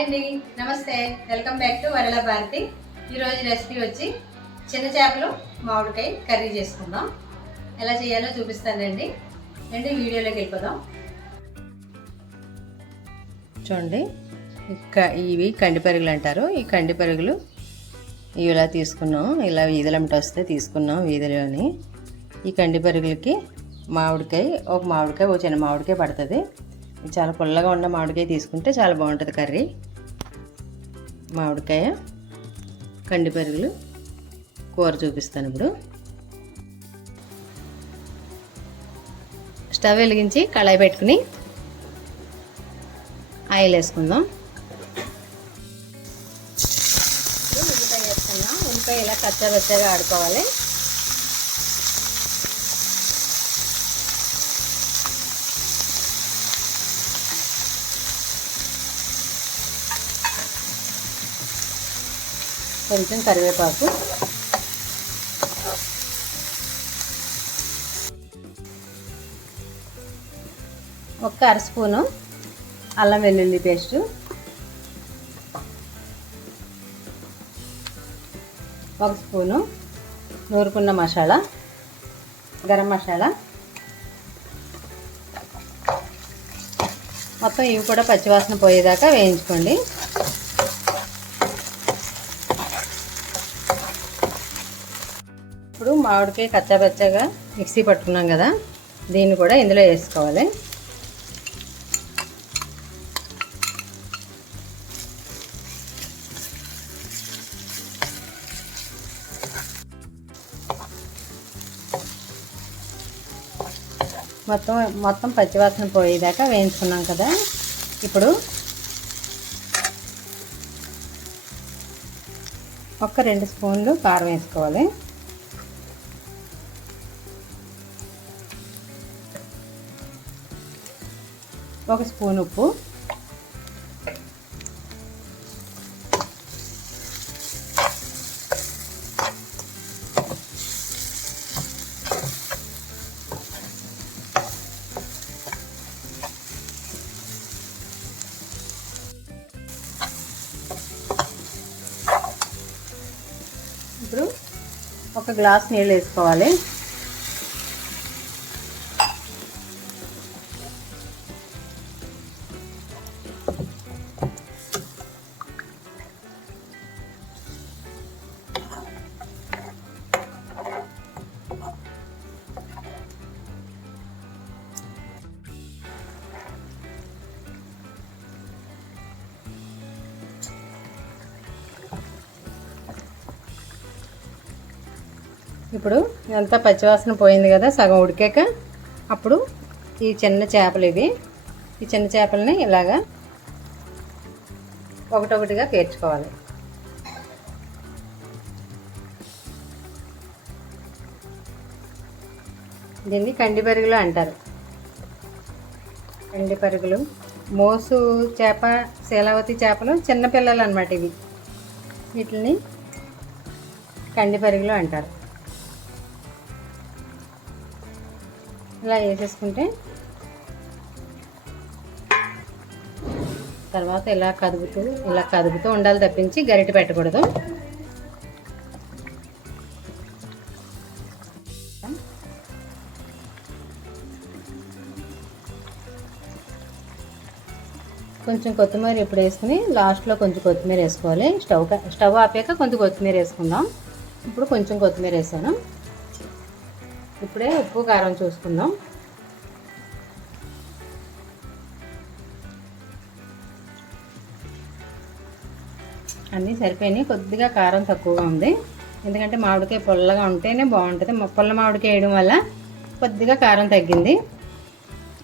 Hi అండి. నమస్తే. Welcome back to Varala Bharati. ఈరోజు రెసిపీ వచ్చి చిన్న చేపలు మామిడికాయ కర్రీ చేసుకుందాం. ఎలా చేయాలో చూపిస్తానండి. రండి వీడియోలోకి వెళ్ళిపోదాం. చూడండి. ఇవి కండిపరుగులు అంటారు. ఈ కందిపరుగులు ఇవి ఇలా తీసుకున్నాం. ఇలా వీధులంట వస్తే తీసుకున్నాం వీధిలోని ఈ కండిపరుగులకి మామిడికాయ ఒక మామిడికాయ ఒక చిన్న మామిడికాయ పడుతుంది. చాలా పుల్లగా ఉన్న మామిడికాయ తీసుకుంటే చాలా బాగుంటుంది కర్రీ. మామిడికాయ కందిపరుగులు కూర చూపిస్తాను ఇప్పుడు. స్టవ్ వెలిగించి కళాయి పెట్టుకుని ఆయిల్ వేసుకుందాం. ఉల్లిపాయ వేసుకుందాం. ఉల్లిపాయ ఇలా కచ్చా బచ్చగా ఆడుకోవాలి. కొంచెం కరివేపాకు. ఒక్క అర స్పూను అల్లం వెల్లుల్లి పేస్టు. ఒక స్పూను నూరుకున్న మసాలా గరం మసాలా. మొత్తం ఇవి కూడా పచ్చివాసన పోయేదాకా వేయించుకోండి ఇప్పుడు మామిడికాయ కచ్చాపచ్చగా మిక్సీ పట్టుకున్నాం కదా దీన్ని కూడా ఇందులో వేసుకోవాలి. మొత్తం మొత్తం పచ్చివాసన పోయేదాకా వేయించుకున్నాం కదా. ఇప్పుడు ఒక రెండు స్పూన్లు కారం వేసుకోవాలి. ఒక స్పూన్ ఉప్పు. ఇప్పుడు ఒక గ్లాస్ నీళ్ళు వేసుకోవాలి. ఇప్పుడు ఇదంతా పచ్చివాసన పోయింది కదా సగం ఉడికాక అప్పుడు ఈ చిన్న చేపలు ఇవి. ఈ చిన్న చేపలని ఇలాగా ఒకటొకటిగా పేర్చుకోవాలి. దీన్ని కండి పరుగులు అంటారు. కండి పరుగులు. మోసు చేప శీలావతి చేపలు చిన్నపిల్లలు అనమాట ఇవి. వీటిని కండి పరుగులు అంటారు. ఇలా వేసేసుకుంటే తర్వాత ఇలా కదుపుతూ ఇలా కదుపుతూ ఉండాలి తప్పించి గరిటె పెట్టకూడదు. కొంచెం కొత్తిమీర ఇప్పుడు వేసుకుని లాస్ట్లో కొంచెం కొత్తిమీర వేసుకోవాలి. స్టవ్ స్టవ్ ఆపాక కొంచెం కొత్తిమీర వేసుకుందాం. ఇప్పుడు కొంచెం కొత్తిమీర వేసాను. ఇప్పుడే ఉప్పు కారం చూసుకుందాం. అన్నీ సరిపోయినాయి. కొద్దిగా కారం తక్కువగా ఉంది. ఎందుకంటే మామిడికాయ పుల్లగా ఉంటేనే బాగుంటుంది. పొల్ల మామిడికాయ వేయడం వల్ల కొద్దిగా కారం తగ్గింది.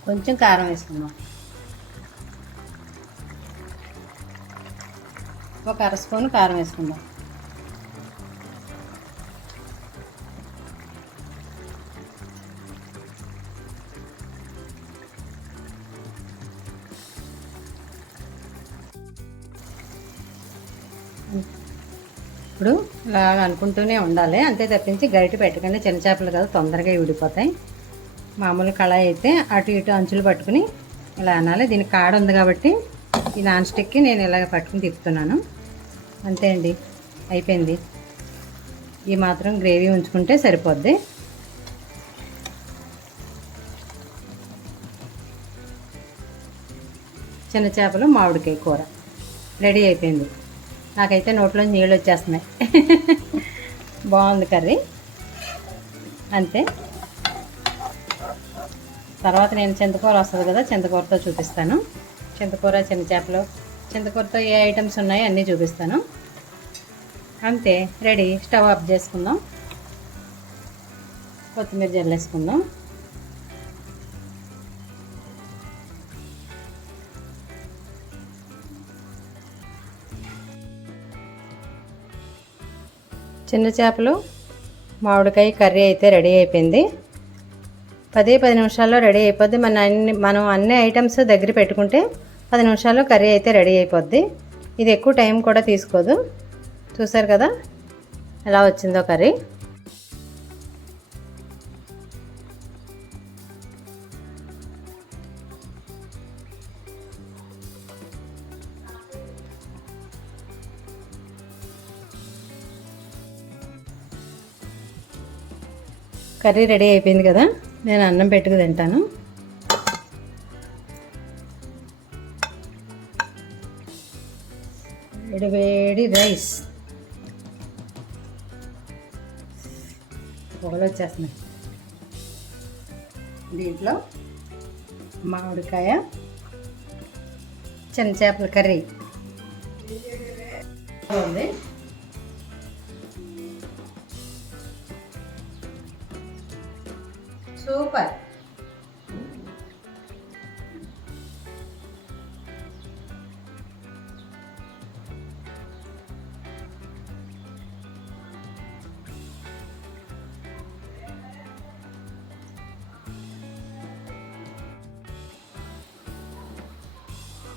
కొంచెం కారం వేసుకుందాం. ఒక అర స్పూన్ కారం వేసుకుందాం. ఇప్పుడు ఇలా అనుకుంటూనే ఉండాలి. అంతే తప్పించి గరిటె పెట్టకండి చిన్న చేపలు కదా తొందరగా విడిపోతాయి మామూలు కళాయి అయితే అటు ఇటు అంచులు పట్టుకుని ఇలా అనాలి. దీనికి కాడ ఉంది కాబట్టి ఈ నాన్ స్టిక్కి నేను ఇలాగ పట్టుకుని తిప్పుతున్నాను. అంతే అండి. అయిపోయింది. ఈ మాత్రం గ్రేవీ ఉంచుకుంటే సరిపోద్ది. చిన్న చేపలు మామిడికాయ కూర. రెడీ అయిపోయింది. నాకైతే నోట్లో నీళ్ళు వచ్చేస్తున్నాయి. బాగుంది కర్రీ. అంతే. తర్వాత నేను చింతకూర వస్తుంది కదా చింతకూరతో చూపిస్తాను. చింతకూర చిన్న చేపలు. చింతకూరతో ఏ ఐటమ్స్ ఉన్నాయో అన్నీ చూపిస్తాను. అంతే. రెడీ. స్టవ్ ఆఫ్ చేసుకుందాం. కొత్తిమీర జల్లేసుకుందాం. చిన్న చేపలు మామిడికాయ కర్రీ అయితే రెడీ అయిపోయింది. పదే పది నిమిషాల్లో రెడీ అయిపోద్ది. మన అన్ని మనం అన్ని ఐటమ్స్ దగ్గర పెట్టుకుంటే పది నిమిషాల్లో కర్రీ అయితే రెడీ అయిపోద్ది. ఇది ఎక్కువ టైం కూడా తీసుకోదు. చూసారు కదా? ఎలా వచ్చిందో కర్రీ? కర్రీ రెడీ అయిపోయింది కదా నేను అన్నం పెట్టుకు తింటాను. వేడి వేడి రైస్. పొగలు వచ్చేస్తున్నాయి. దీంట్లో మామిడికాయ చిన్న చేపల కర్రీ. ఉంది సూపర్.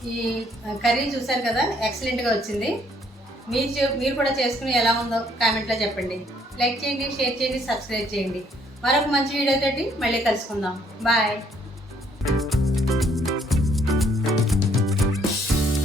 ఈ కర్రీ చూశారు కదా? ఎక్సలెంట్గా వచ్చింది. మీరు చే- మీరు కూడా చేసుకుని ఎలా ఉందో కామెంట్లో చెప్పండి. లైక్ చేయండి షేర్ చేయండి సబ్స్క్రైబ్ చేయండి. మరొక మంచి వీడియో తోటి మళ్ళీ కలుసుకుందాం. బాయ్